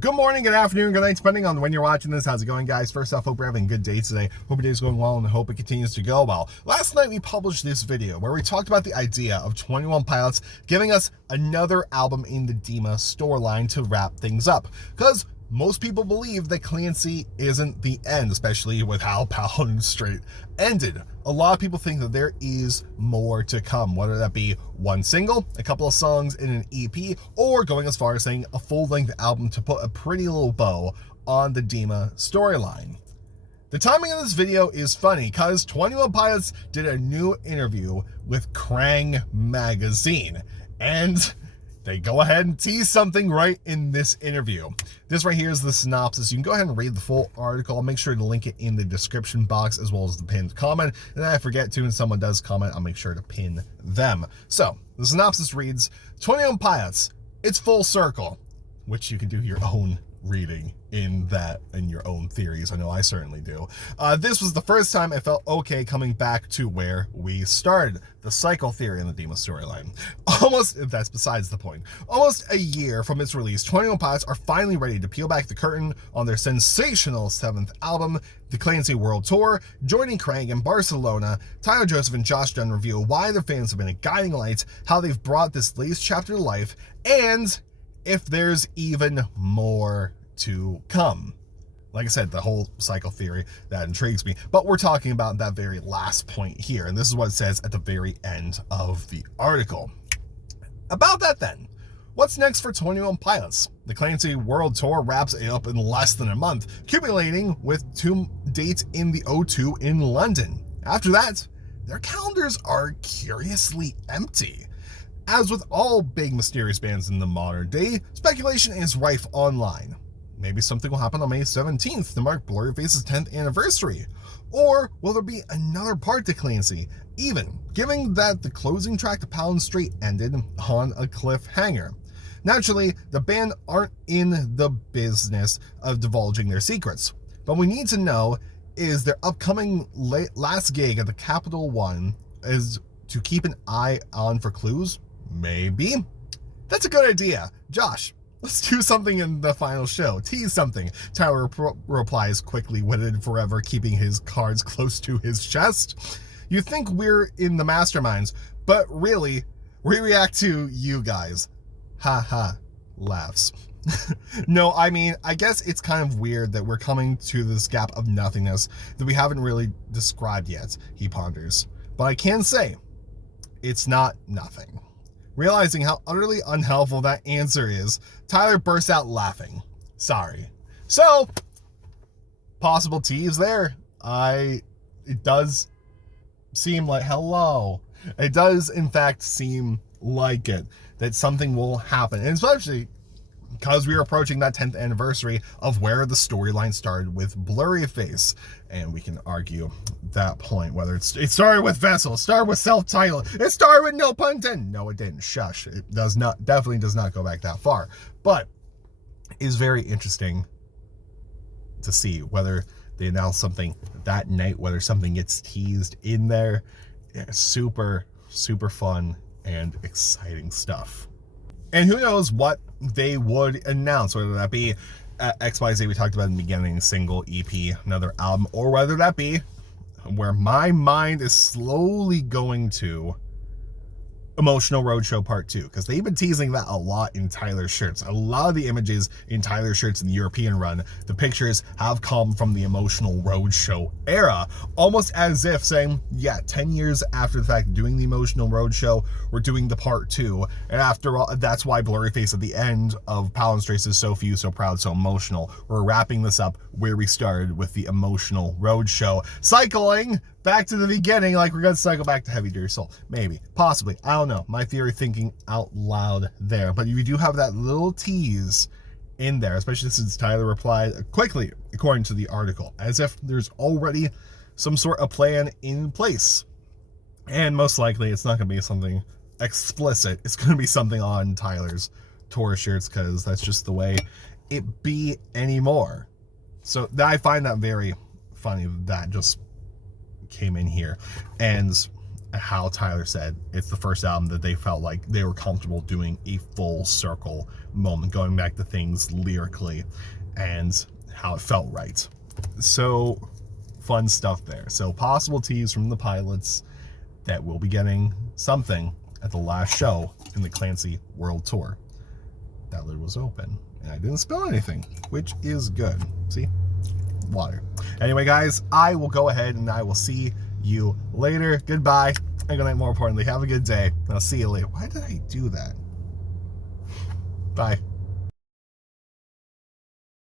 Good morning, good afternoon, good night, depending on when you're watching this. How's it going, guys? First off, hope you're having a good day today. Hope your day's going well and hope it continues to go well. Last night, we published this video where we talked about the idea of 21 Pilots giving us another album in the Dima storyline to wrap things up. Because most people believe that Clancy isn't the end, especially with how Paladin Straight ended. A lot of people think that there is more to come, whether that be one single, a couple of songs in an EP, or going as far as saying a full-length album to put a pretty little bow on the Dima storyline. The timing of this video is funny because 21 Pilots did a new interview with Kerrang magazine, and they go ahead and tease something right in this interview. This right here is the synopsis. You can go ahead and read the full article. I'll make sure to link it in the description box as well as the pinned comment. And then I forget to, and someone does comment, I'll make sure to pin them. So the synopsis reads, 21 Pilots, it's full circle, which you can do your own reading in your own theories. I know I certainly do. This was the first time I felt okay coming back to where we started, the cycle theory in the Dima storyline. That's besides the point. Almost a year from its release, 21 Pilots are finally ready to peel back the curtain on their sensational 7th album, the Clancy World Tour. Joining Kerrang in Barcelona, Tyler Joseph and Josh Dunn reveal why their fans have been a guiding light, how they've brought this latest chapter to life, and if there's even more to come. Like I said, the whole cycle theory, that intrigues me, but we're talking about that very last point here, and this is what it says at the very end of the article. About that then, what's next for 21 Pilots? The Clancy World Tour wraps it up in less than a month, accumulating with 2 dates in the O2 in London. After that, their calendars are curiously empty. As with all big mysterious bands in the modern day, speculation is rife online. Maybe something will happen on May 17th to mark Blurryface's 10th anniversary. Or will there be another part to Clancy, even given that the closing track to Paladin Straight ended on a cliffhanger? Naturally, the band aren't in the business of divulging their secrets, but we need to know, is their upcoming last gig at the Capital One is to keep an eye on for clues? Maybe. That's a good idea. Josh, let's do something in the final show. Tease something. Tyler replies quickly, witted forever, keeping his cards close to his chest. You think we're in the masterminds, but really, we react to you guys. Ha ha. Laughs. No, I mean, I guess it's kind of weird that we're coming to this gap of nothingness that we haven't really described yet, he ponders. But I can say, it's not nothing. Realizing how utterly unhelpful that answer is, Tyler bursts out laughing. Sorry. So, possible tease there. It does seem like, hello. It does, in fact, seem like it, that something will happen. And especially because we are approaching that 10th anniversary of where the storyline started with Blurryface. And we can argue that point, whether it started with Vessel, it started with self-titled, it started with no pun intended. No, it didn't. Shush. It definitely does not go back that far. But it's very interesting to see whether they announce something that night, whether something gets teased in there. Yeah, super, super fun and exciting stuff. And who knows what they would announce, whether that be XYZ we talked about in the beginning, single, EP, another album, or whether that be where my mind is slowly going to Emotional Roadshow Part 2, because they've been teasing that a lot in Tyler's shirts. A lot of the images in Tyler's shirts in the European run, the pictures have come from the Emotional Roadshow era, almost as if saying, yeah, 10 years after the fact of doing the Emotional Roadshow, we're doing the Part 2, and after all, that's why Blurryface at the end of Paladin Straight is so few, so proud, so emotional. We're wrapping this up where we started with the Emotional Roadshow, cycling back to the beginning, like we're going to cycle back to Heavy Dirty Soul. Maybe, possibly, I don't know. My theory thinking out loud there. But you do have that little tease in there, especially since Tyler replied quickly, according to the article, as if there's already some sort of plan in place. And most likely, it's not going to be something explicit. It's going to be something on Tyler's tour shirts, because that's just the way it be anymore. So I find that very funny that just came in here. And how Tyler said it's the first album that they felt like they were comfortable doing a full circle moment, going back to things lyrically and how it felt right. So fun stuff there. So possible tease from the pilots that we'll be getting something at the last show in the Clancy World Tour. That lid was open and I didn't spill anything, which is good. See? Water. Anyway, guys, I will go ahead and I will see you later. Goodbye. And good night, more importantly. Have a good day. I'll see you later. Why did I do that? Bye.